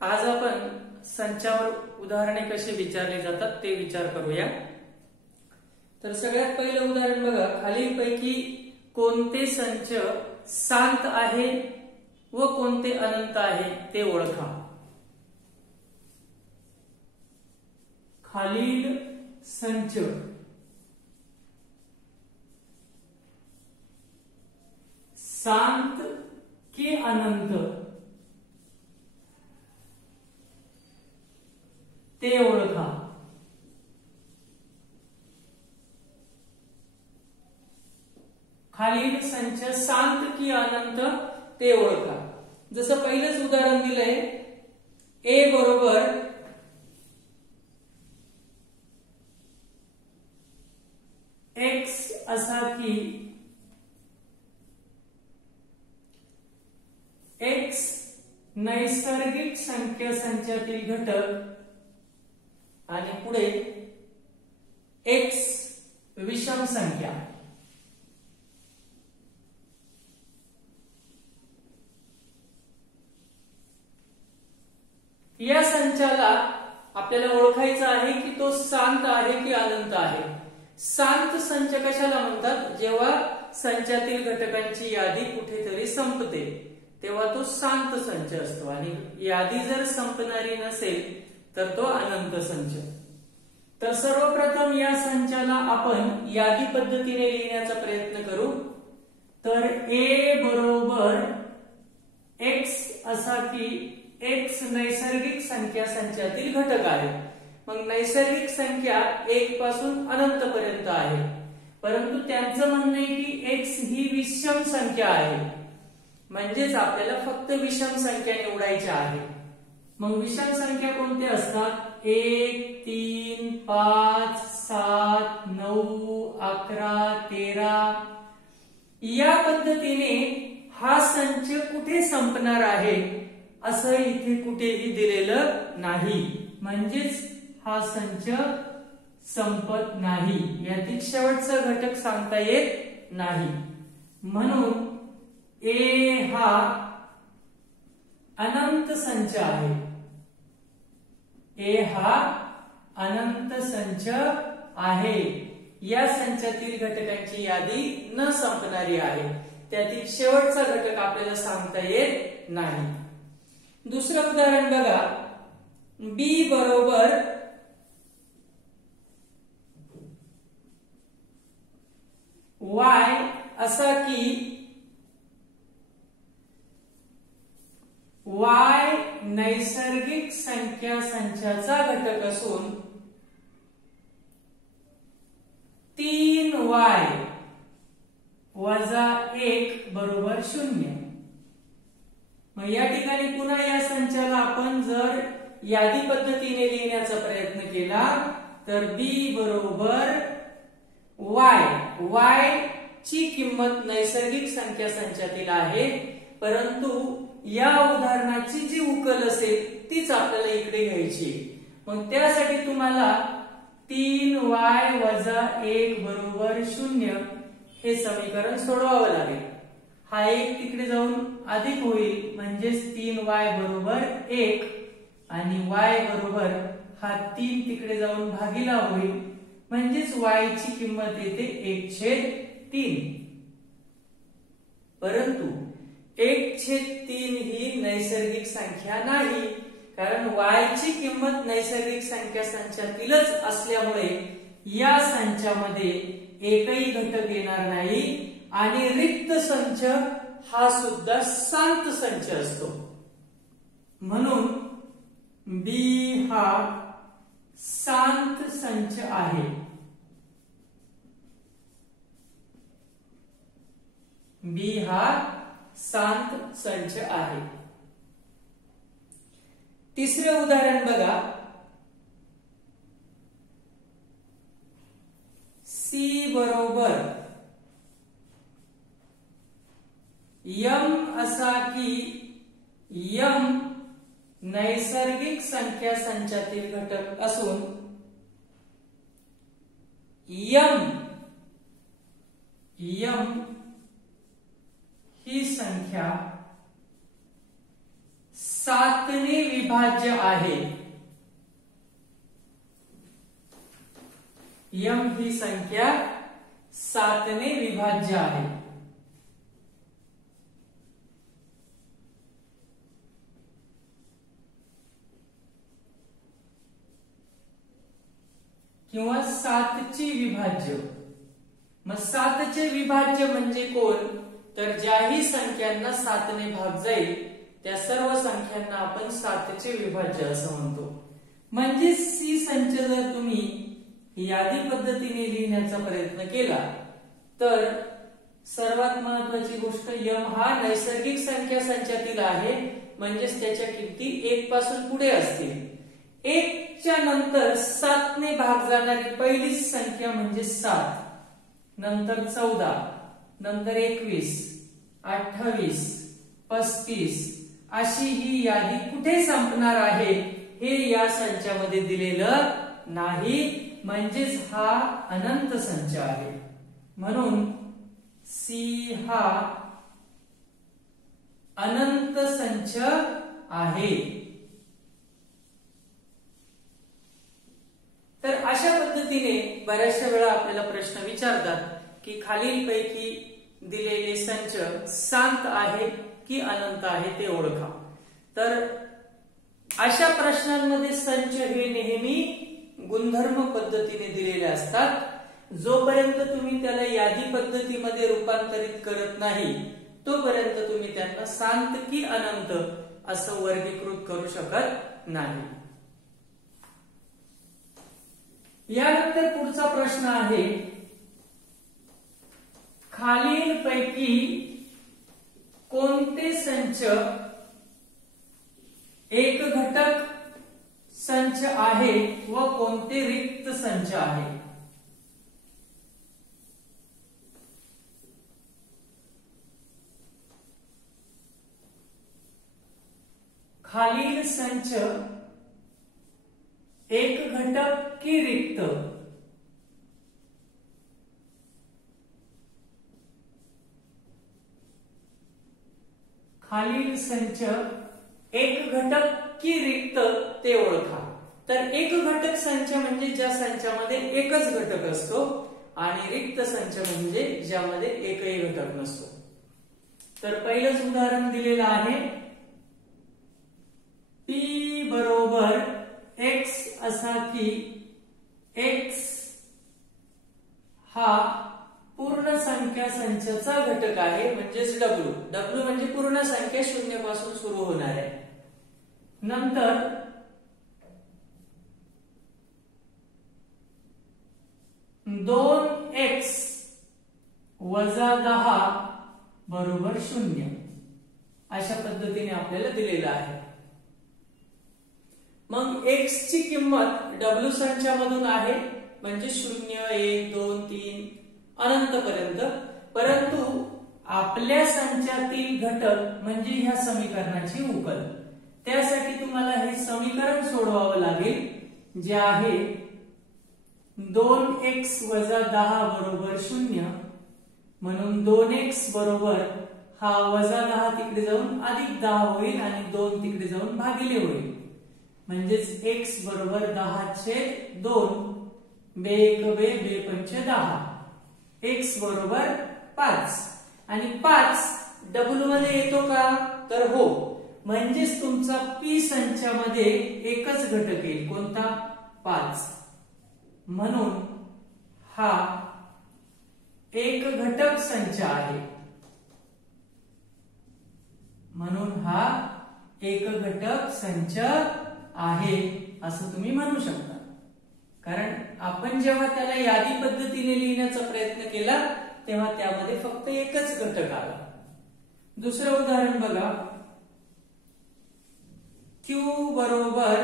आज आपण संचावर उदाहरणे कशी विचारली जातात ते विचार करूया। तर सगळ्यात पहिलं उदाहरण बघा, खालीलपैकी कोणते संच शांत आहे व कोणते अनंत आहे ते ओळखा। खालील संच शांत की अनंत ते ओळखा। खालील संच शांत की अनंत ते ओळखा। जसं पहिलंच उदाहरण दिलंय, ए बरोबर एक्स असा की एक्स नैसर्गिक संख्या संचातील घटक आणि पुढे एक्स विषम संख्या। या संचाला आपल्याला ओळखायचं आहे की तो शांत आहे की अनंत आहे। शांत संच कशाला म्हणतात? जेव्हा संचातील घटकांची यादी कुठेतरी संपते तेव्हा तो शांत संच असतो, आणि यादी जर संपणारी नसेल तर तो अनंत संच। तर सर्वप्रथम या संचाला आपण यादी पद्धतीने लिहिण्याचा प्रयत्न करू। तर ए बरोबर एक्स असा की एक्स नैसर्गिक संख्या संचातील घटक आहे। मग नैसर्गिक संख्या 1 पासून अनंत पर्यंत आहे, परंतु त्यांचं म्हणणं आहे की एक्स ही विषम संख्या आहे, म्हणजेच आपल्याला फक्त विषम संख्या निवडायच्या आहे। मग विषम संख्या कोणत्या असतात? 1 3 5 7 9 11 13। या पद्धतीने हा संच कुठे संपणार आहे असं इथे कुठेही दिलेलं नाही, म्हणजेच हा संच संपत नाही, यातील शेवटचा घटक सांगता येत नाही। म्हणून ए हा अनंत संच आहे। ए हा अनंत संच आहे। या संचातील घटकांची यादी न संपणारी आहे, त्यातील शेवटचा घटक आपल्याला सांगता येत नाही। दुसरं उदाहरण बघा, बी बरोबर वाय असा की वाय नैसर्गिक संख्या संचाचा घटक असून 3y वजा 1 बरोबर 0। मग या ठिकाणी पुन्हा या संचाला आपण जर यादी पद्धतीने लिहिण्याचा प्रयत्न केला तर b बरोबर y ची किंमत नैसर्गिक संख्या संचातील आहे, परंतु या उदाहरणाची जी उकल असेल तीच आपल्याला इकडे घ्यायची। मग त्यासाठी तुम्हाला 3y वजा 1 बरोबर 0 हे समीकरण सोडवावं लागेल। हा 1 तिकडे जाऊन अधिक होईल, म्हणजेच 3y बरोबर 1 आणि y बरोबर हा 3 तिकडे जाऊन भागीला होईल, म्हणजेच y ची किंमत येते 1/3। परंतु 1/3 ही नैसर्गिक संख्या नाही, कारण y ची किंमत नैसर्गिक संख्या संचातीलच असल्यामुळे या संचामध्ये एकही घटक येणार नाही आणि रिक्त संच हा सुद्धा शांत संच असतो। म्हणून बी हा शांत संच आहे। बी हा शांत संच आहे। तिसरं उदाहरण बघा, सी बरोबर यम असा की यम नैसर्गिक संख्या संचातील घटक असून यम ही संख्या 7 ने विभाज्य आहे. यम ही संख्या 7 ने विभाज्य आहे. किंवा 7 ची विभाज्य. मग 7 चे विभाज्य म्हणजे कोण? तर ज्याही संख्यांना 7 ने भाग जाईल त्या सर्व संख्यांना आपण 7 चे विभाज्य असं म्हणतो. म्हणजे सी संच जर तुम्ही यादी पद्धतीने लिहिण्याचा प्रयत्न केला तर सर्वात महत्वाची गोष्ट यम हा नैसर्गिक संख्या संचातील आहे, म्हणजेच त्याच्या किमती 1 पासून पुढे असतील. 1 च्या नंतर 7 ने भाग जाणारी पहिलीच संख्या म्हणजे 7, नंतर 14, नंतर 21, 28, 35 अशी ही यादी कुठे संपणार आहे हे या संचामध्ये दिलेलं नाही, म्हणजेच हा अनंत संच आहे. म्हणून सी हा अनंत संच आहे. तर अशा पद्धतीने बऱ्याचशा वेळा आपल्याला प्रश्न विचारतात की खालीलपैकी दिलेले संच शांत आहे की अनंत आहे ते ओळखा. तर अशा प्रश्नांमध्ये संच हे नेहमी गुणधर्म पद्धतीने दिलेले असतात. जोपर्यंत तुम्ही त्याला यादी पद्धतीमध्ये रूपांतरित करत नाही तोपर्यंत तुम्ही त्यांना शांत की अनंत असं वर्गीकृत करू शकत नाही. यानंतर पुढचा प्रश्न आहे, खालीलपैकी कोणते संच एक घटक संच आहे व कोणते रिक्त संच आहे? खालील संच एक घटक की रिक्त? खालील संच एक घटक की रिक्त ते ओळखा. तर एक घटक संच म्हणजे ज्या संचामध्ये एकच घटक असतो आणि रिक्त संच म्हणजे ज्यामध्ये एकही घटक नसतो. तर पहिलंच उदाहरण दिलेलं आहे, p बरोबर x असा की x हा पूर्ण संख्या संचाचा घटक आहे, म्हणजेच w. w म्हणजे पूर्ण संख्या शून्यापासून सुरू होणार आहे. नंतर दोन x वजा 10 बरोबर 0 अशा पद्धतीने आपल्याला दिलेलं आहे. मग x ची किंमत w संचामधून आहे, म्हणजे 0 1 2 3 अनंत पर्यंत. परंतु आपल्या संचातील घटक म्हणजे ह्या समीकरणाची उकल. त्यासाठी तुम्हाला हे समीकरण सोडवावं लागेल, जे आहे 2x वजा 10 बरोबर 0. म्हणून 2x बरोबर हा वजा 10 तिकडे जाऊन अधिक 10 होईल आणि 2 तिकडे जाऊन भागिले होईल. म्हणजेच x बरोबर 10/2. बे 1 बे 5 10. x बरोबर 5 आणि 5 w मध्ये येतो का? तर हो. म्हणजेच तुमचा p संचामध्ये एकच घटक येईल. कोणता? 5. म्हणून हा एक घटक संच आहे. म्हणून हा एक घटक संच आहे असं तुम्ही म्हणू शकता. कारण आपण जेव्हा त्याला यादी पद्धतीने लिहिण्याचा प्रयत्न केला तेव्हा त्यामध्ये फक्त एकच घटक आला. दुसरं उदाहरण बघा, q बरोबर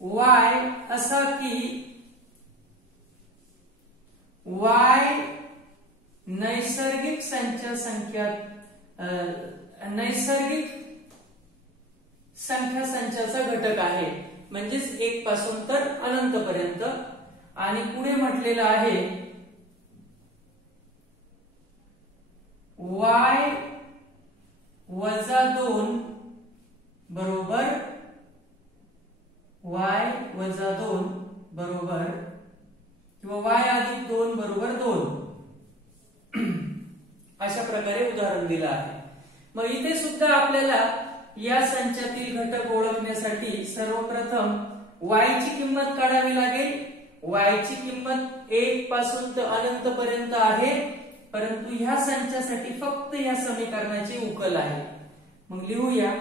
y असा की y नैसर्गिक संख्या संचाचा घटक आहे, म्हणजेच 1 पासून तर अनंत पर्यंत. आणि पुढे म्हटलेलं आहे y वजा 2 बरोबर अशा प्रकारे उदाहरण दिलं आहे. मग इथे सुद्धा आपल्याला या संचातील घटक ओळखण्यासाठी सर्वप्रथम y ची किंमत काढावी लागेल. y ची किंमत 1 पासून तर अनंत पर्यंत आहे, परंतु ह्या संचासाठी फक्त या समीकरणाची उकल आहे. मग लिहूया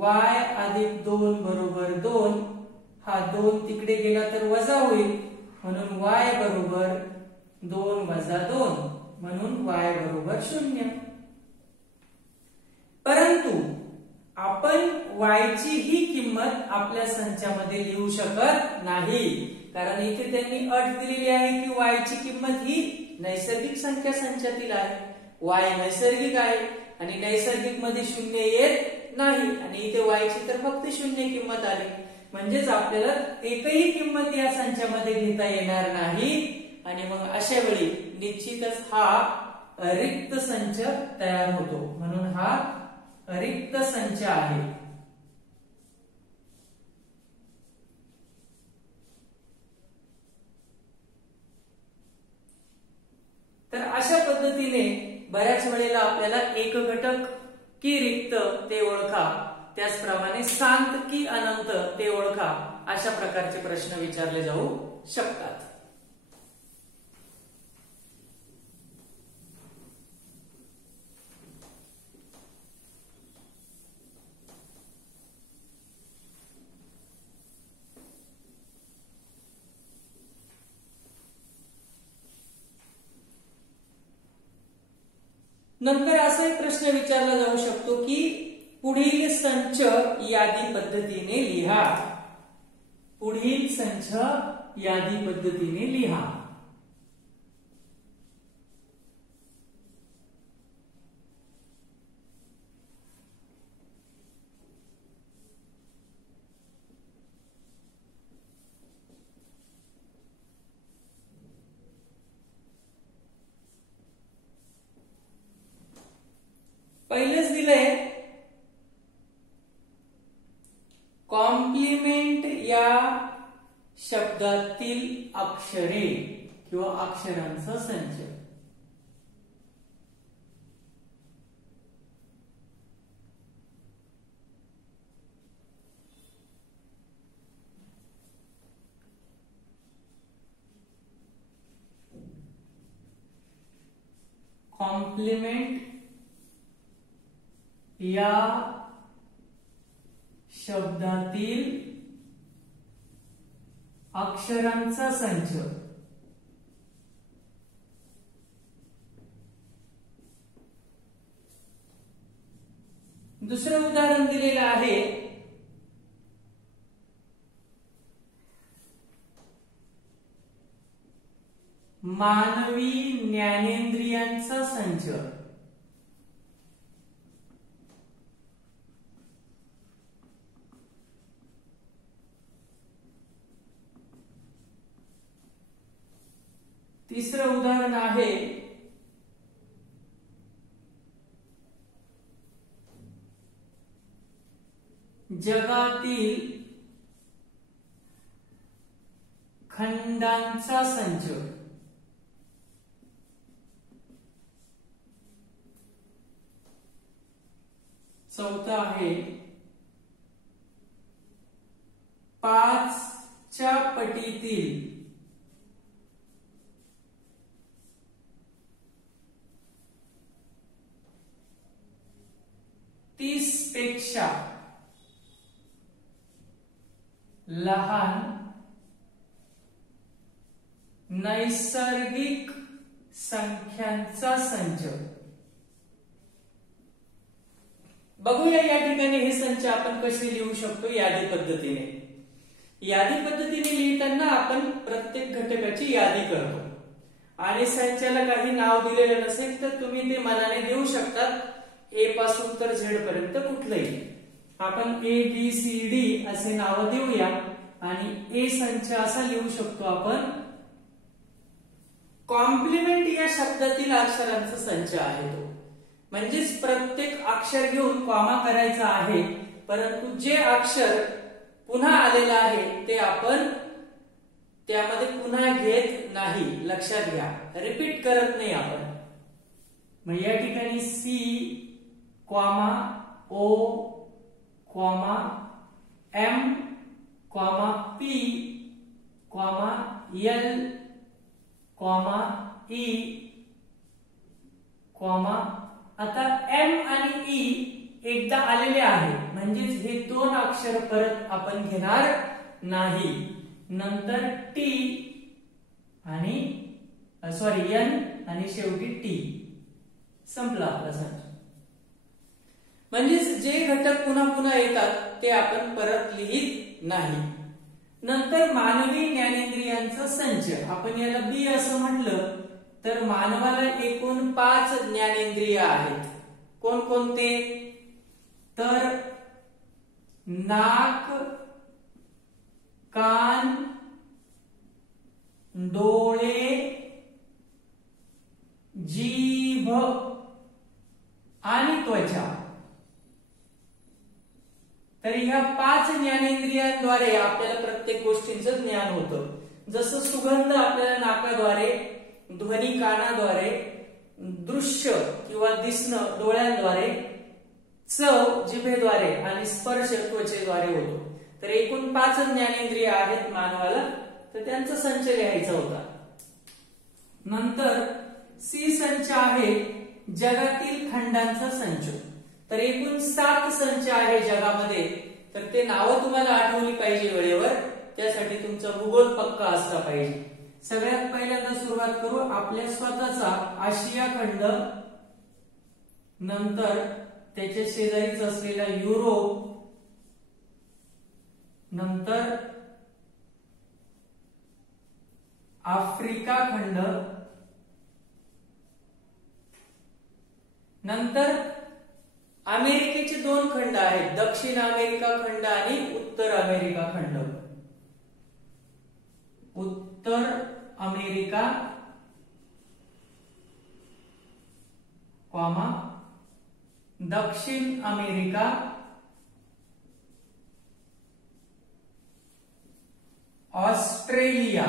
y अधिक 2 बरोबर 2. हा 2 तिकडे गेला तर वजा होईल, म्हणून y बरोबर 2 वजा 2, म्हणून y बरोबर 0. परंतु आपण y ची ही किंमत आपल्या संचामध्ये लिहू शकत नाही, कारण इथे त्यांनी अट दिलेली आहे की y ची किंमत ही नैसर्गिक संख्या संचातील आहे. y नैसर्गिक आहे आणि नैसर्गिक मध्ये 0 येत नाही, आणि इथे y ची तर फक्त 0 किंमत आली. म्हणजेच आपल्याला एकही किंमत या संचामध्ये घेता येणार नाही, आणि मग अशा वेळी निश्चितच हा रिक्त संच तयार होतो. म्हणून हा रिक्त संच आहे. तर अशा पद्धतीने बऱ्याच वेळेला आपल्याला एक घटक की रिक्त ते ओळखा, त्याचप्रमाणे शांत की अनंत ते ओळखा, अशा प्रकारचे प्रश्न विचारले जाऊ शकतात. नंतर असा एक प्रश्न विचारला जाऊ शकतो की पुढील संच यादी पद्धतीने लिहा. पुढील संच यादी पद्धतीने लिहा. पहिलेच दिलंय कॉम्प्लिमेंट या शब्दातील अक्षरे किंवा अक्षरांचा संच. कॉम्प्लिमेंट या शब्दातील अक्षरांचा संच. दुसरं उदाहरण दिलेलं आहे मानवी ज्ञानेंद्रियांचा संच. तिसरं उदाहरण आहे जगातील खंडांचा संच. चौथा आहे 5च्या पटीतील पेक्षा लहान नैसर्गिक संख्यांचा संच. बघूया या ठिकाणी हे संच आपण कसे लिहू शकतो यादी पद्धतीने. यादी पद्धतीने लिहिताना आपण प्रत्येक घटकाची यादी करतो आणि संचाला काही नाव दिलेलं नसेल तर तुम्ही ते मनाने देऊ शकतात. ए पासून तर झेड पर्यंत कुठलंही आपण ए बी सी डी असे नाव देऊया आणि ए संच असा लिहू शकतो आपण. कॉम्प्लिमेंट या शब्दातील अक्षरांचा संच आहे तो, म्हणजेच प्रत्येक अक्षर घेऊन कॉमा करायचा आहे, परंतु जे अक्षर पुन्हा आलेलं आहे ते आपण त्यामध्ये पुन्हा घेत नाही. लक्षात घ्या, रिपीट करत नाही आपण. मग या ठिकाणी C comma O comma M comma P comma L comma E comma आता एम आणि ई एकदा आलेले आहे म्हणजेच हे दोन अक्षर परत आपण घेणार नाही. नंतर टी आणि सॉरी एन आणि शेवटी टी. संपला आपला संच. म्हणजेच जे घटक पुन्हा पुन्हा येतात ते आपण परत लिहित नाही. नंतर मानवी ज्ञानेंद्रियांचा संच. आपण याला बी असं म्हटलं तर मानवाला एकूण 5 ज्ञानेंद्रिय आहेत. कोणकोणते? तर नाक, कान, डोळे, जीभ आणि त्वचा. तर ह्या 5 ज्ञानेंद्रियांद्वारे आपल्याला प्रत्येक गोष्टींचं ज्ञान होतं. जसं सुगंध आपल्याला नाकाद्वारे, ध्वनी कानाद्वारे, दृश्य किंवा दिसणं डोळ्यांद्वारे, चव जिभेद्वारे आणि स्पर्श त्वचेद्वारे होतो. तर एकूण 5 ज्ञानेंद्रिय आहेत मानवाला. तर त्यांचा संच लिहायचा होता. नंतर सी संच आहे जगातील खंडांचा संच. तर एकूण 7 संच आहे जगामध्ये. तर ते नावं तुम्हाला आठवली पाहिजे वेळेवर. त्यासाठी तुमचा भूगोल पक्का असला पाहिजे. सगळ्यात पहिल्यांदा सुरुवात करू आपल्या स्वतःचा आशिया खंड, नंतर त्याच्या शेजारीच असलेला युरोप, नंतर आफ्रिका खंड, नंतर अमेरिकेचे 2 खंड आहेत, दक्षिण अमेरिका खंड आणि उत्तर अमेरिका खंड. उत्तर अमेरिका कॉमा दक्षिण अमेरिका ऑस्ट्रेलिया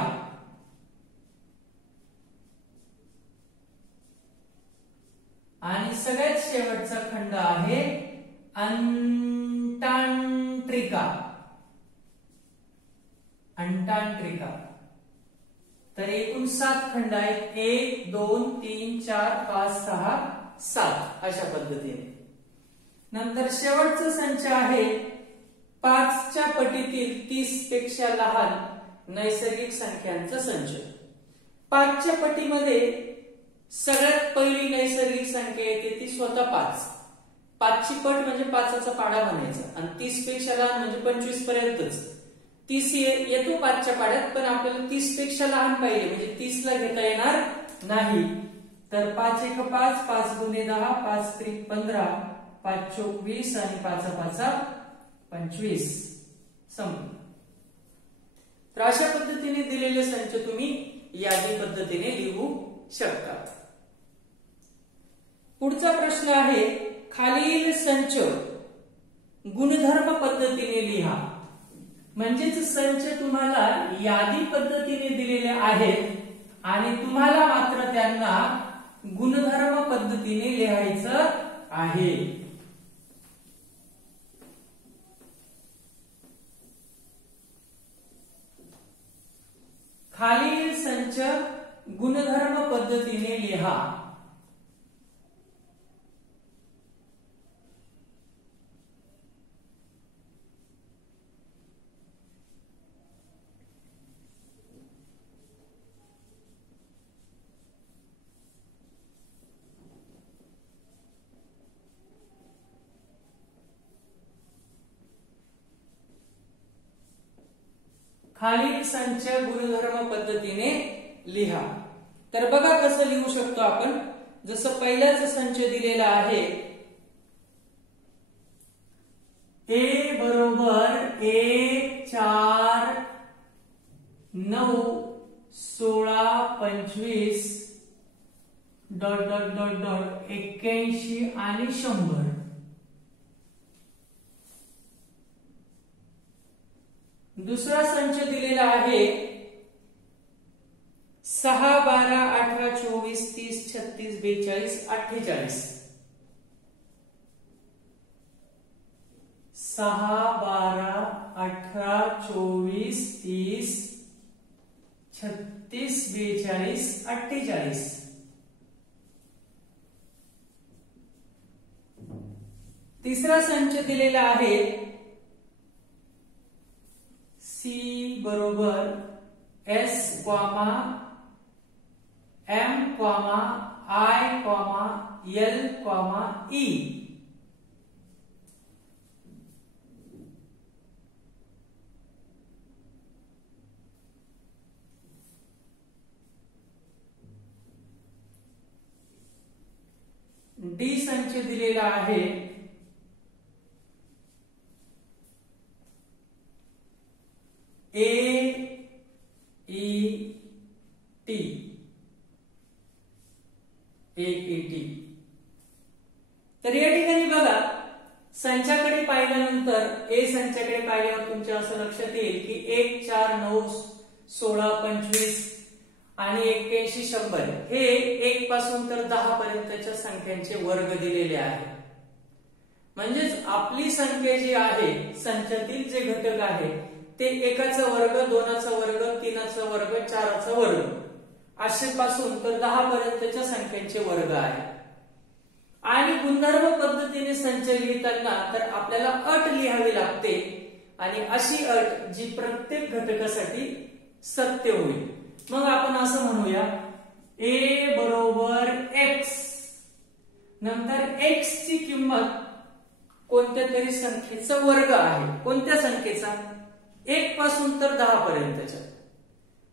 आणि सगळ्यात शेवटचा खंड आहे अंटार्क्टिका. अंटार्क्टिका. तर एकूण 7 खंड आहेत. 1 2 3 4 5 6 7 अशा पद्धतीने. नंतर शेवटचा संच आहे 5च्या पटीतील 30 पेक्षा लहान नैसर्गिक संख्यांचा संच. 5च्या पटीमध्ये सगळ्यात पहिली नैसर्गिक संख्या येते ती स्वतः 5. 5ची पट म्हणजे 5चा पाडा म्हणायचा आणि 30 पेक्षा लहान म्हणजे 25 पर्यंतच. 30 येतो 5च्या पाड्यात, पण आपल्याला 30 पेक्षा लहान पाहिजे म्हणजे 30 ला घेता येणार नाही. तर 5 1 5, 5 गुणे 10, 5 त्रिक 15, 5 चोक 20 आणि 5 5 25. संपलं. तर अशा पद्धतीने दिलेले संच तुम्ही यादी पद्धतीने लिहू शकता. पुढचा प्रश्न आहे खालील संच गुणधर्म पद्धतीने लिहा. म्हणजेच संच तुम्हाला यादी पद्धतीने दिलेले आहेत आणि तुम्हाला मात्र त्यांना गुणधर्म पद्धतीने लिहायचं आहे. खालील संच गुणधर्म पद्धतीने लिहा. खालील संच गुणधर्म पद्धतीने लिहा. तर बघा कसं लिहू शकतो आपण. जसं पहिलाच संच दिलेला आहे ए बरोबर 1 4 9 16 25 डॉट डॉट डॉट डॉट 81 आणि 100. दुसरा संच दिलेला आहे 6, 12, 18, 24, 30, 36, 42, 48. 6, 12, 18, 24, 30, 36, 42, 48. तिसरा संच दिलेला आहे C बरोबर S, M, I, L, E. D संच दिलेला आहे A, E, T, AET. तर या ठिकाणी बघा, संचाकडे पाहिल्यानंतर ए संचाकडे पाहिल्यावर तुमच्या असं लक्षात येईल की 1, 4, 9, 16, 25 आणि 81, 100 हे 1 पासून तर 10 पर्यंतच्या संख्यांचे वर्ग दिलेले आहेत. म्हणजेच आपली संख्या जी आहे, संचातील जे घटक आहे ते 1चा वर्ग, 2चा वर्ग, 3चा वर्ग, 4चा वर्ग असे पासून तर 10 पर्यंतच्या संख्यांचे वर्ग आहे. आणि गुणधर्म पद्धतीने संच लिहिताना तर आपल्याला अट लिहावी लागते आणि अशी अट जी प्रत्येक घटकासाठी सत्य होईल. मग आपण असं म्हणूया a बरोबर x, नंतर x ची किंमत कोणत्या तरी संख्येचा वर्ग आहे. कोणत्या संख्येचा? 1 पासून तर 10 पर्यंतच्या.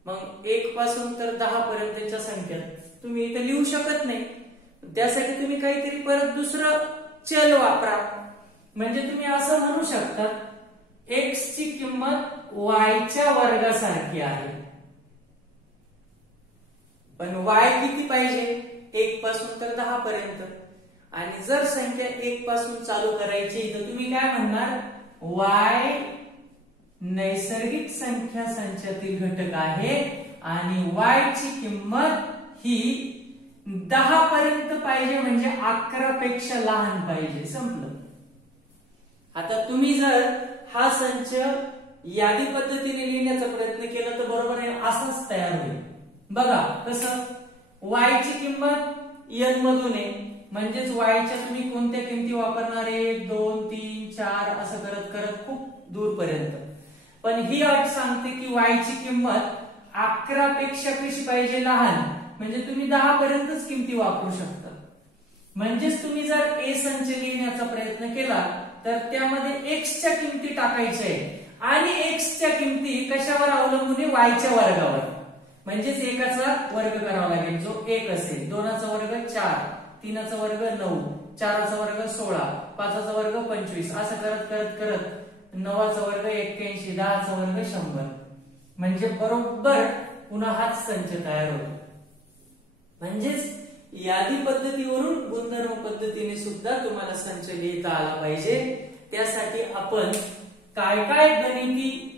मग 1 पासून तर 10 पर्यंतच्या संख्या तुम्ही इथे लिहू शकत नाही, त्यासाठी तुम्ही काहीतरी परत दुसरं चल वापरा. म्हणजे तुम्ही असं म्हणू शकता x ची किंमत y च्या वर्गासारखी आहे. पण y किती पाहिजे? 1 पासून तर 10 पर्यंत. आणि जर संख्या 1 पासून चालू करायची तर तुम्ही काय म्हणणार? y नैसर्गिक संख्या संचातील घटक आहे आणि y ची किंमत ही 10 पर्यंत पाहिजे, म्हणजे 11 पेक्षा लहान पाहिजे. संपलं. आता तुम्ही जर हा संच यादी पद्धतीने लिहिण्याचा प्रयत्न केला तर बरोबर आहे असाच तयार होईल. बघा कसं, y ची किंमत n मधून आहे, म्हणजेच y च्या तुम्ही कोणत्या किमती वापरणार? 1, 2, 3, 4 असं करत करत खूप दूर पर्यंत. पण ही अट सांगते की y ची किंमत 11 पेक्षा कशी पाहिजे? लहान. म्हणजे तुम्ही 10 पर्यंतच किमती वापरू शकता. म्हणजेच तुम्ही जर a संच लिहिण्याचा प्रयत्न केला तर त्यामध्ये x च्या किमती टाकायच्या आहे आणि x च्या किमती कशावर अवलंबून आहे? y च्या वर्गावर. म्हणजेच 1चा वर्ग करावा लागेल जो 1 असेल, 2चा वर्ग 4, 3चा वर्ग 9, 4चा वर्ग 16, 5चा वर्ग 25 असं करत करत करत 9चा वर्ग 81, 10चा वर्ग 100. म्हणजे बरोबर पुन्हा हाच संच तयार होतो. म्हणजेच यादी पद्धतीवरून गुणधर्म पद्धतीने सुद्धा तुम्हाला संच लिहिता आला पाहिजे. त्यासाठी आपण काय काय गणिती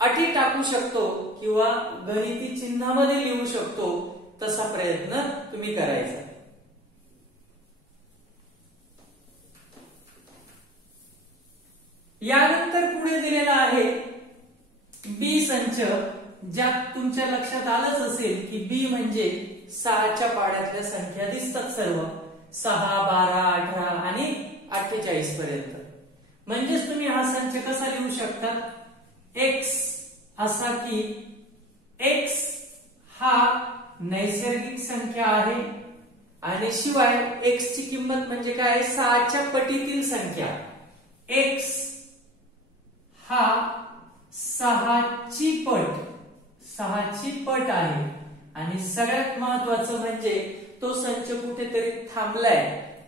अटी टाकू शकतो किंवा गणिती चिन्हामध्ये लिहू शकतो तसा प्रयत्न तुम्ही करायचा. यानंतर पुढे दिलेला आहे बी संच, ज्यात तुमच्या लक्षात आलंच असेल की बी म्हणजे 6च्या पाड्यातल्या संख्या दिसतात सर्व, 6, 12, 18 आणि 48 पर्यंत. म्हणजेच तुम्ही हा संच कसा लिहू शकता? x असा की x हा नैसर्गिक संख्या आहे आणि शिवाय x ची किंमत म्हणजे काय? 6च्या पटीतील संख्या. x हा 6ची पट आहे आणि सगळ्यात महत्वाचं म्हणजे तो संच कुठेतरी थांबलाय.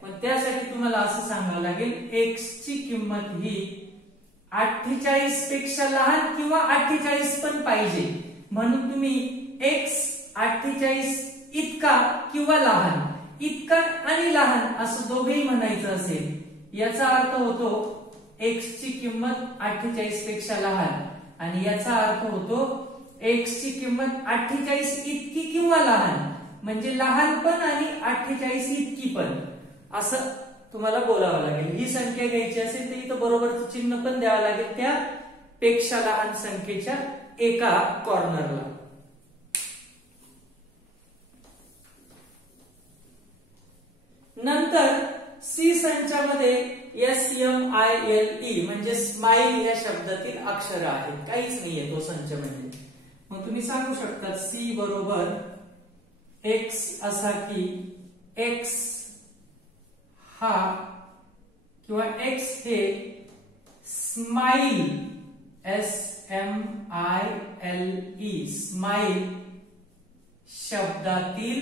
मग त्यासाठी तुम्हाला असं सांगावं लागेल x ची किंमत ही 48 पेक्षा लहान किंवा 48 पण पाहिजे. म्हणून तुम्ही x 48 इतका किंवा लहान, इतका आणि लहान असं दोघेही म्हणायचं असेल याचा अर्थ होतो x ची किंमत 48 पेक्षा लहान आणि याचा अर्थ होतो x ची किंमत 48 इतकी किंवा लहान, म्हणजे लहान पण आणि 48 इतकी पण, असं तुम्हाला बोलावं लागेल. ही संख्या घ्यायची असेल तर इथं बरोबरचं चिन्ह पण द्यावं लागेल त्या पेक्षा लहान संख्येच्या एका कॉर्नरला. नंतर सी संचामध्ये SMILE म्हणजे स्माइल या शब्दातील अक्षर आहेत, काहीच नाहीये तो संच म्हणजे. मग तुम्ही सांगू शकता सी बरोबर x असा की x हा किंवा x हे स्माइल SMILE स्माइल शब्दातील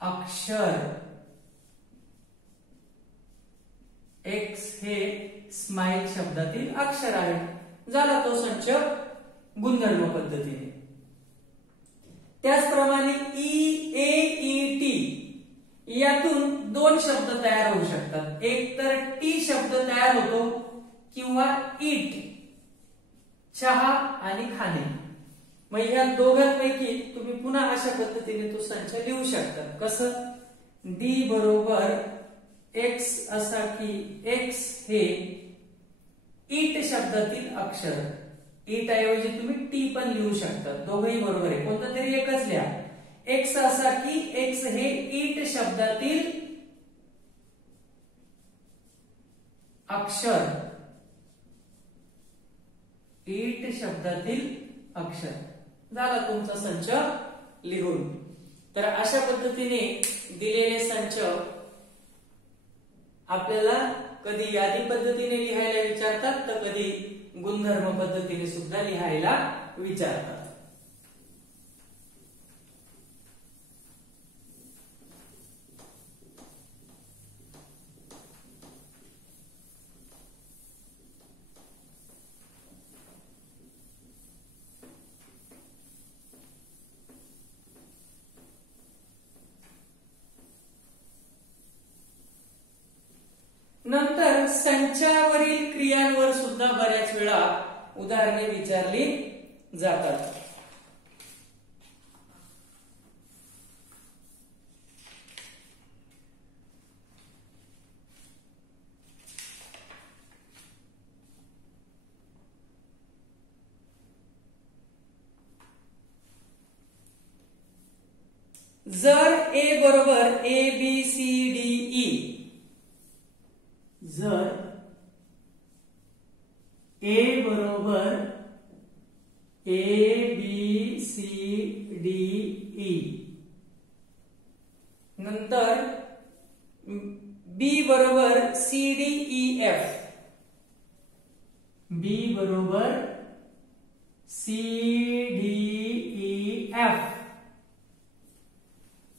अक्षर, x हे स्माइल शब्दातील अक्षर आहे. झाला तो संच गुणधर्म पद्धतीने. त्याचप्रमाणे EAET यातून दोन शब्द तयार होऊ शकतात. एक तर टी शब्द तयार होतो किंवा ईट चहा आणि खाणे. मग या दोघांपैकी तुम्ही पुन्हा अशा पद्धतीने तो संच लिहू शकता. कसं? D बरोबर x असा की x हे ईट शब्दातील अक्षर, ईट ऐवजी तुम्ही टी पण लिहू शकता, दोघंही बरोबर आहे, कोणतं तरी एकच लिहा. x असा की x हे ईट शब्दातील अक्षर, ईट शब्दातील अक्षर. झाला तुमचा संच लिहून. तर अशा पद्धतीने दिलेले संच आपल्याला कधी यादी पद्धतीने लिहायला विचारतात तर कधी गुणधर्म पद्धतीने सुद्धा लिहायला विचारतात. नंतर संचावरील क्रियांवर सुद्धा बऱ्याच वेळा उदाहरणे विचारली जातात. जर A बरोबर ABCDE, जर A बरोबर ABCDE नंतर B बरोबर CDEF, B बरोबर CDEF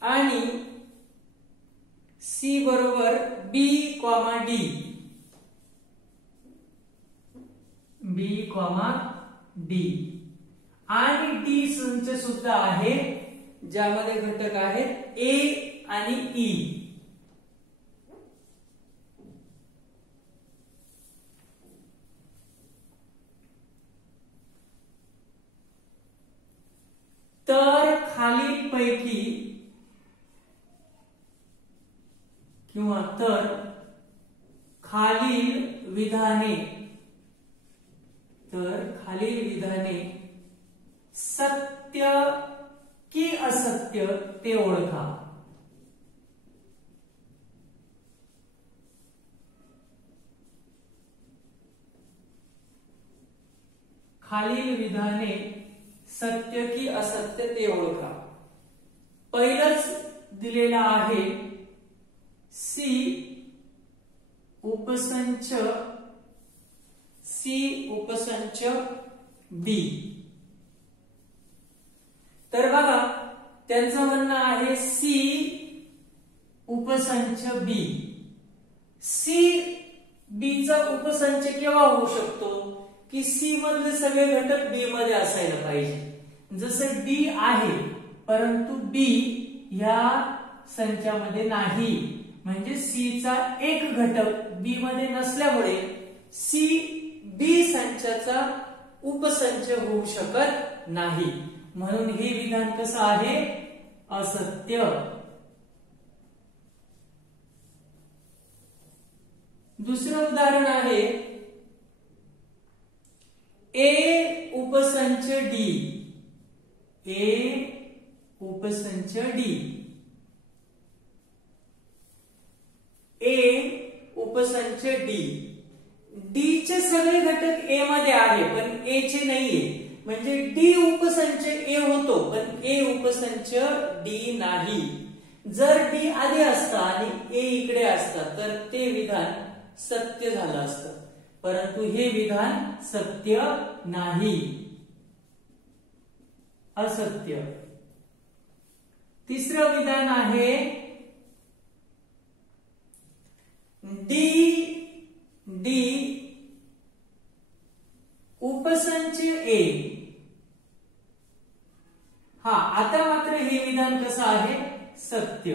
आणि C बरोबर B, D, B, D आणि D संच सुद्धा आहे ज्यामध्ये घटक आहेत A आणि E. तर खालीलपैकी किंवा तर खालील विधाने, तर खालील विधाने सत्य की असत्य ते ओळखा. खालील विधाने सत्य की असत्य ते ओळखा. पहिलंच दिलेला आहे C उपसंच B. तर बघा त्यांचं म्हणणं आहे C उपसंच B. C B चा उपसंच केव्हा होऊ शकतो की C मधले सगळे घटक B मध्ये असायला पाहिजे. जसं D आहे परंतु B या संचामध्ये नाही, म्हणजे C चा एक घटक B मध्ये नसल्यामुळे C B संचाचा उपसंच होऊ शकत नाही. म्हणून हे विधान कसं आहे? असत्य. दुसरं उदाहरण आहे ए उपसंच डी. ए उपसंच डी. ए उपसंच डी. डी चे सगळे घटक ए मध्ये आहे पण ए चे नाहीये. म्हणजे डी उपसंच ए होतो पण ए उपसंच डी नाही. जर डी आधी असता आणि ए इकडे असता तर ते विधान सत्य झालं असतं. परंतु हे विधान सत्य नाही, असत्य. तिसरं विधान आहे डी डी उपसंच ए. हा, आता मात्र हे विधान कसं आहे? सत्य.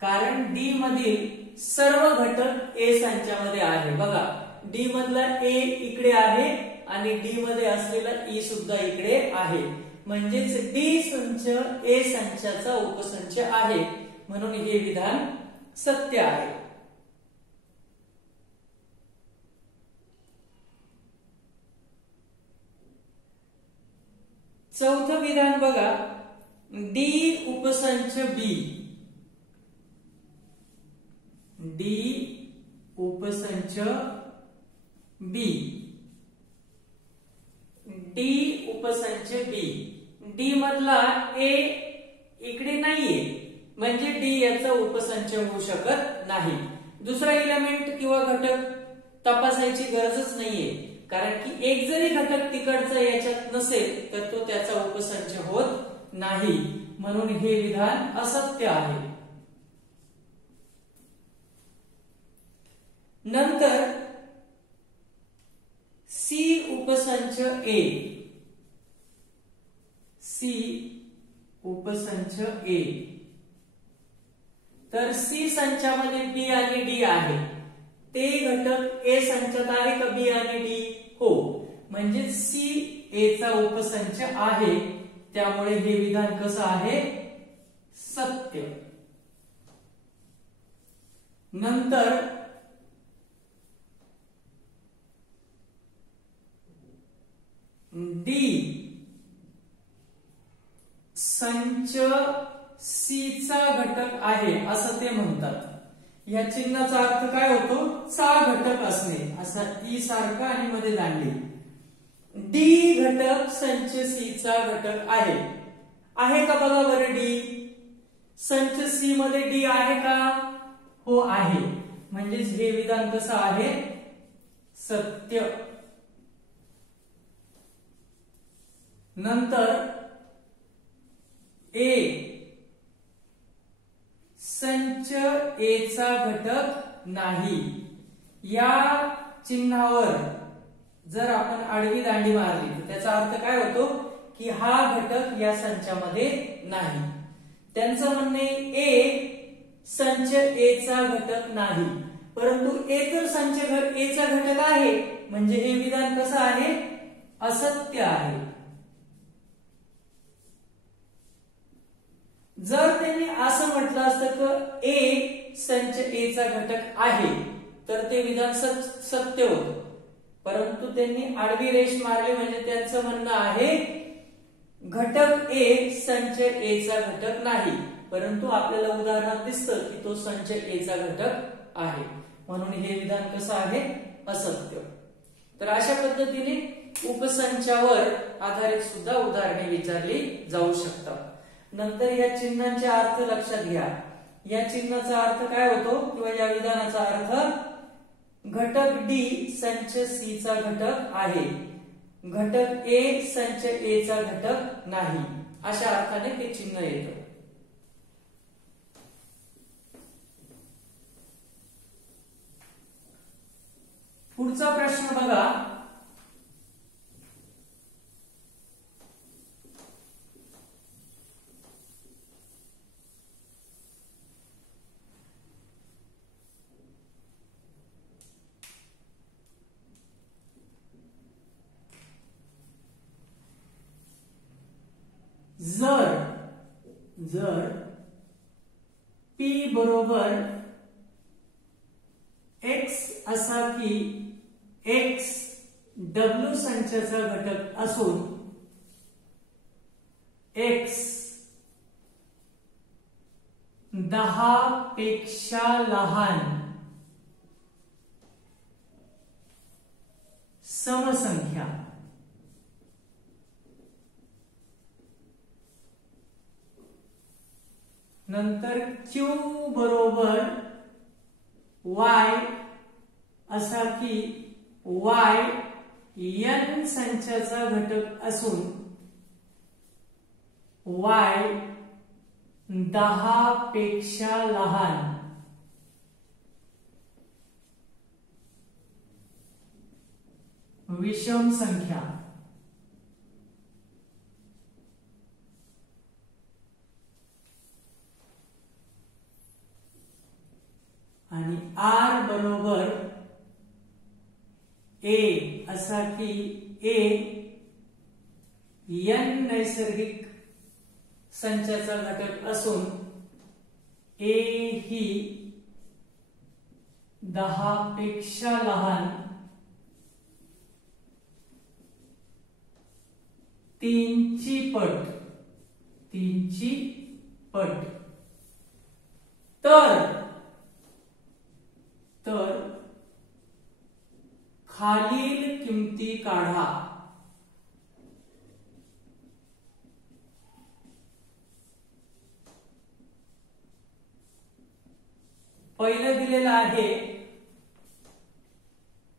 कारण डी मधील सर्व घटक ए संचामध्ये आहे. बघा, डी मधला ए इकडे आहे आणि डी मध्ये असलेला ई सुद्धा इकडे आहे. म्हणजेच डी संच ए संचाचा उपसंच आहे. म्हणून हे विधान सत्य आहे. चौथं विधान बघा, डी उपसंच बी. डी उपसंच बी. डी उपसंच बी. डी मधला ए इकडे नाहीये म्हणजे डी याचा उपसंच होऊ शकत नाही. दुसरा एलिमेंट किंवा घटक तपासायची गरजच नाहीये, कारण की एक जरी घटक तिकडचा याच्यात नसेल तर तो त्याचा उपसंच होत नाही. म्हणून हे विधान असत्य आहे. नंतर सी उपसंच ए. सी उपसंच ए. तर सी संचामध्ये बी आणि डी आहे. ते घटक ए संचात आहे का बी आणि डी? हो. म्हणजे सी ए चा उपसंच आहे. त्यामुळे हे विधान कसं आहे? सत्य. नंतर डी संच सी चा घटक आहे असं ते म्हणतात. या चिन्हाचा अर्थ काय होतो? चा घटक असणे, असा ई सारखा आणि मध्ये दांडी. डी घटक संच सी चा घटक आहे. आहे का बघा बरं डी? संच सी मध्ये डी आहे का? हो आहे. म्हणजेच हे विधान कसं आहे? सत्य. नंतर ए संच ए चा घटक नाही. या चिन्हावर जर आपण आडवी दांडी मारली तर त्याचा अर्थ काय होतो? की हा घटक या संचामध्ये नाही. त्यांचं म्हणणे ए संच ए चा घटक नाही, परंतु ए तर संच ए चा घटक आहे. म्हणजे हे विधान कसं आहे? असत्य आहे. जर त्यांनी असं म्हटलं असतं की ए संच ए चा घटक आहे तर ते विधान सत्य होतं. परंतु त्यांनी आडवी रेष मारली म्हणजे त्यांचं म्हणणं आहे घटक ए संच ए चा घटक नाही. परंतु आपल्याला उदाहरणात दिसतं की तो संच ए चा घटक आहे. म्हणून हे विधान कसं आहे? असत्य. तर अशा पद्धतीने उपसंचावर आधारित सुद्धा उदाहरणे विचारली जाऊ शकतात. नंतर या चिन्हांचे अर्थ लक्षात घ्या. या चिन्हाचा अर्थ काय होतो किंवा या विधानाचा अर्थ घटक डी संच सी चा घटक आहे, घटक ए संच ए चा घटक नाही, अशा अर्थाने ते चिन्ह येतं. पुढचा प्रश्न बघा. P बरोबर X असा की X W संचाचा घटक असून X 10 पेक्षा लहान समसंख्या नंतर Q बरोबर Y असा की Y N संचाचा घटक असून Y 10 पेक्षा लहान विषम संख्या आणि R बरोबर A असा की A N नैसर्गिक संचाचा घटक असून A ही 10 पेक्षा लहान 3 ची पट तर खालील किमती काढा. पहिलं दिलेलं आहे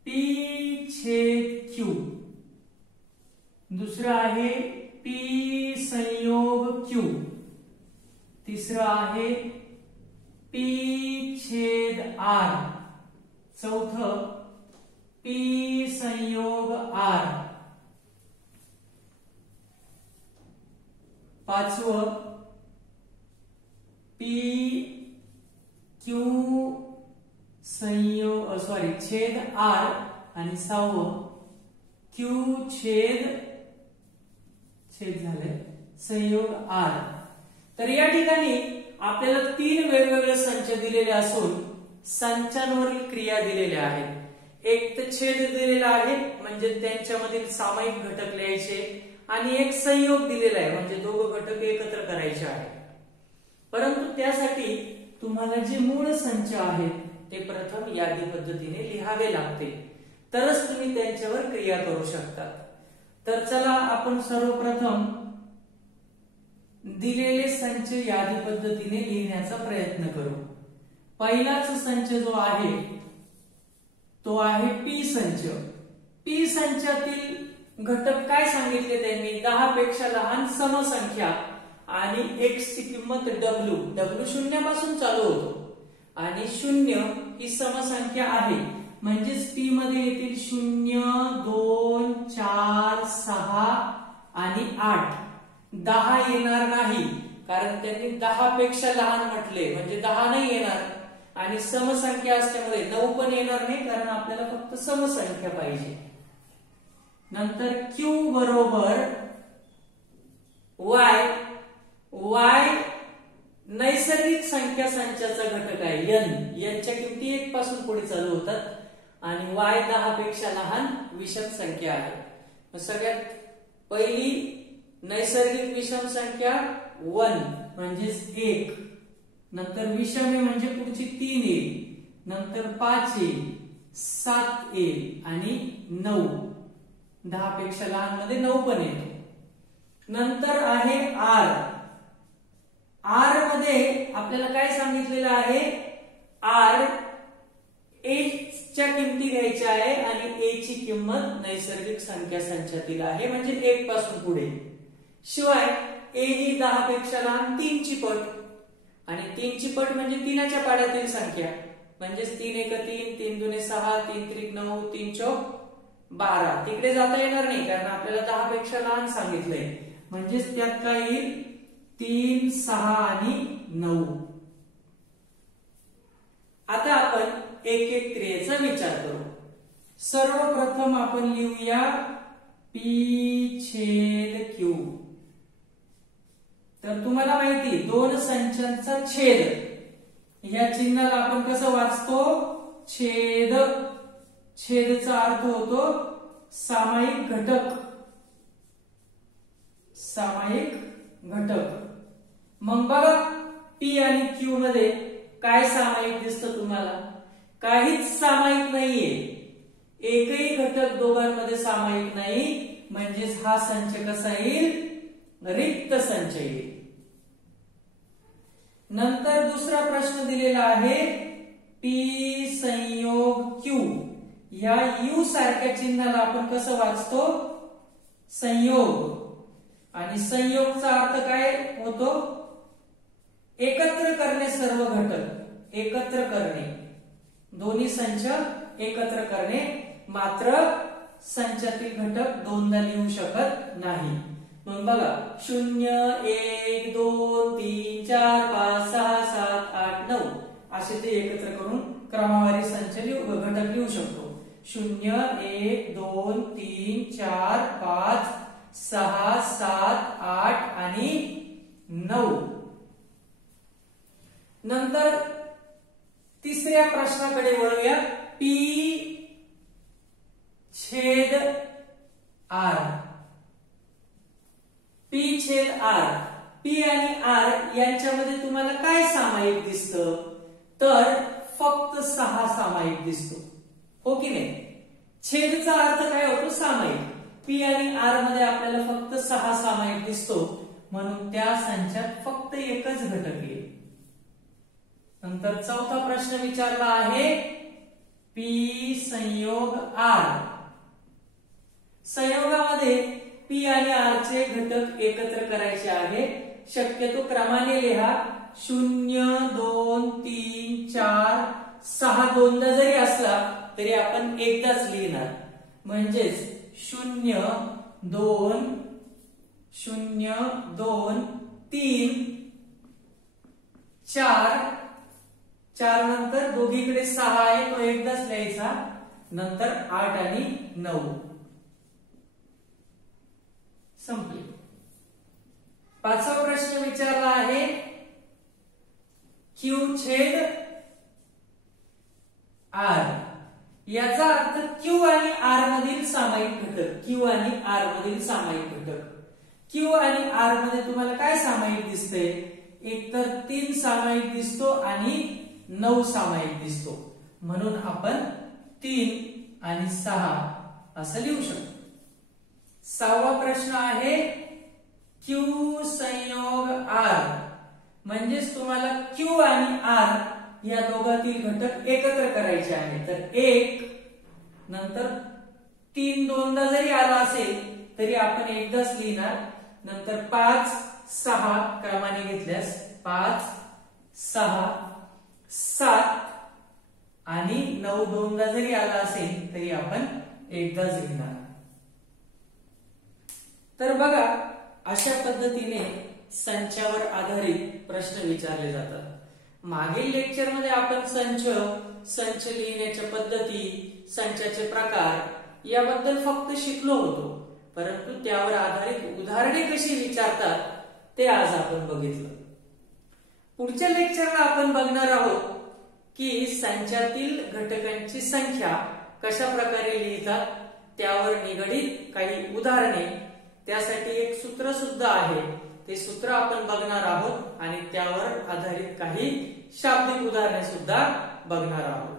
P छेद Q, दुसरं आहे P संयोग Q, तिसरं आहे P छेद R, चौथं P संयोग R, पाचवं P Q संयोग छेद R आणि सहावं Q छेद झाले संयोग R. तर या ठिकाणी आपल्याला 3 वेगवेगळे संच दिलेले असून संचांवरील क्रिया दिलेल्या आहेत. एक तर छेद दिलेला आहे म्हणजे त्यांच्यामधील सामायिक घटक लिहायचे आणि एक संयोग दिलेला आहे म्हणजे दोघं घटक एकत्र करायचे आहेत. परंतु त्यासाठी तुम्हाला जे मूळ संच आहेत ते प्रथम यादी पद्धतीने लिहावे लागते, तरच तुम्ही त्यांच्यावर क्रिया करू शकता. तर चला आपण सर्वप्रथम दिलेले संच यादी पद्धतीने लिहिण्याचा प्रयत्न करू. पहिलाच संच जो आहे तो आहे P संच. P संचातील घटक काय सांगितले त्यांनी? 10 पेक्षा लहान समसंख्या आणि x ची किंमत W शून्यापासून चालू होतो आणि 0 ही समसंख्या आहे म्हणजेच P मध्ये येतील 0 2 4 6 आणि 8. 10 येणार नाही कारण त्यांनी 10 पेक्षा लहान म्हटले म्हणजे 10 नाही येणार आणि समसंख्या असल्यामुळे 9 पण येणार नाही कारण आपल्याला फक्त समसंख्या पाहिजे. नंतर Q बरोबर Y नैसर्गिक संख्या संचाचा घटक आहे N च्या किमती 1 पासून पुढे चालू होतात आणि Y 10 पेक्षा लहान विषम संख्या आहे. सगळ्यात पहिली नैसर्गिक विषम संख्या 1 म्हणजेच 1, नंतर विषमी म्हणजे पुढची 3 येईल, नंतर 5 येईल, 7 येईल आणि 9. 10 पेक्षा लहान मध्ये 9 पण येतो. नंतर आहे R मध्ये आपल्याला काय सांगितलेलं आहे? R A च्या किमती घ्यायच्या आहे आणि A ची किंमत नैसर्गिक संख्या संचातील आहे म्हणजे 1 पासून पुढे. शिवाय A ही 10 पेक्षा लहान 3 ची पट आणि 3 ची पट म्हणजे 3 च्या पाड्यातील संख्या म्हणजेच 3 1 3 3 2 6 3 3 9 3 4 12. तिकडे जाता येणार नाही कारण आपल्याला 10 पेक्षा लहान सांगितलंय म्हणजेच त्यात काय येईल 3 6 आणि 9. आता आपण एक एक क्रियेचा विचार करू. सर्वप्रथम आपण लिहूया P छेद Q. तर तुम्हाला माहिती दोन संचांचा छेद ह्या चिन्हाला आपण कसं वाचतो? छेद. छेदचा अर्थ होतो सामायिक घटक. सामायिक घटक. मग बघा पी आणि क्यू मध्ये काय सामायिक दिसतं तुम्हाला? काहीच सामायिक नाहीये. एकही घटक दोघांमध्ये सामायिक नाही. म्हणजेच हा संच कसा येईल? रिक्त संच येईल. नंतर दुसरा प्रश्न दिलेला आहे पी संयोग क्यू. या यू सारख्या चिन्हाला आपण कसं वाचतो? संयोग. आणि संयोगचा अर्थ काय होतो? एकत्र करणे सर्व घटक. एकत्र करणे, दोन्ही संच एकत्र करणे. मात्र संचातील घटक दोनदा लिहू शकत नाही. मग बघा 0 1 2 3 4 5 6 7 8 9 असे ते एकत्र करून क्रमवारी संच घटक लिहू शकतो. 0 1 2 3 4 5 6 7 8 आणि 9. नंतर तिसऱ्या प्रश्नाकडे वळूया. पी छेद आर. पी छेद आर. पी आणि आर यांच्यामध्ये तुम्हाला काय सामायिक दिसतं? तर फक्त 6 सामायिक दिसतो. हो की नाही? छेदचा अर्थ काय होतो? सामायिक. पी आणि आर मध्ये आपल्याला फक्त 6 सामायिक दिसतो. म्हणून त्या संचात फक्त एकच घटक येईल. नंतर चौथा प्रश्न विचारला आहे पी संयोग आर. संयोगामध्ये पी आणि आर चे घटक एकत्र करायचे आहे. शक्यतो क्रमाने लिहा. 0 2 3 4 6 दोनदा जरी असला तरी आपण एकदाच लिहिणार. म्हणजेच 0 2 0 2 3 4. 4 नंतर दोघीकडे 6 आहे तो एकदाच लिहायचा. नंतर 8 आणि 9 संपले. पाचवा प्रश्न विचारला आहे क्यू छेद आर. याचा अर्थ क्यू आणि आर मधील सामायिक घटक. क्यू आणि आर मधील सामायिक घटक. क्यू आणि आर मध्ये तुम्हाला काय सामायिक दिसते? एकतर 3 सामायिक दिसतो आणि 9 सामायिक दिसतो. म्हणून आपण 3 आणि 6 असं लिहू शकतो. 6वा प्रश्न आहे क्यू संयोग आर. म्हणजेच तुम्हाला क्यू आणि आर या दोघातील घटक एकत्र करायचे आहे. तर 1 नंतर 3 दोनदा जरी आला असेल तरी आपण एकदाच लिहिणार. नंतर 5 6 क्रमाने घेतल्यास 5 6 7 आणि 9 दोनदा जरी आला असेल तरी आपण एकदाच लिहिणार. तर बघा अशा पद्धतीने संचावर आधारित प्रश्न विचारले जातात. मागील लेक्चर मध्ये आपण संच लिहिण्याच्या पद्धती, संचाचे प्रकार याबद्दल फक्त शिकलो होतो. परंतु त्यावर आधारित उदाहरणे कशी विचारतात ते आज आपण बघितलं. पुढच्या लेक्चरला आपण बघणार आहोत की संचातील घटकांची संख्या कशा प्रकारे लिहितात त्यावर निगडीत काही उदाहरणे. त्यासाठी एक सूत्र सुद्धा आहे. ते सूत्र आपण बघणार आहोत आणि त्यावर आधारित काही शाब्दिक उदाहरणे सुद्धा बघणार आहोत.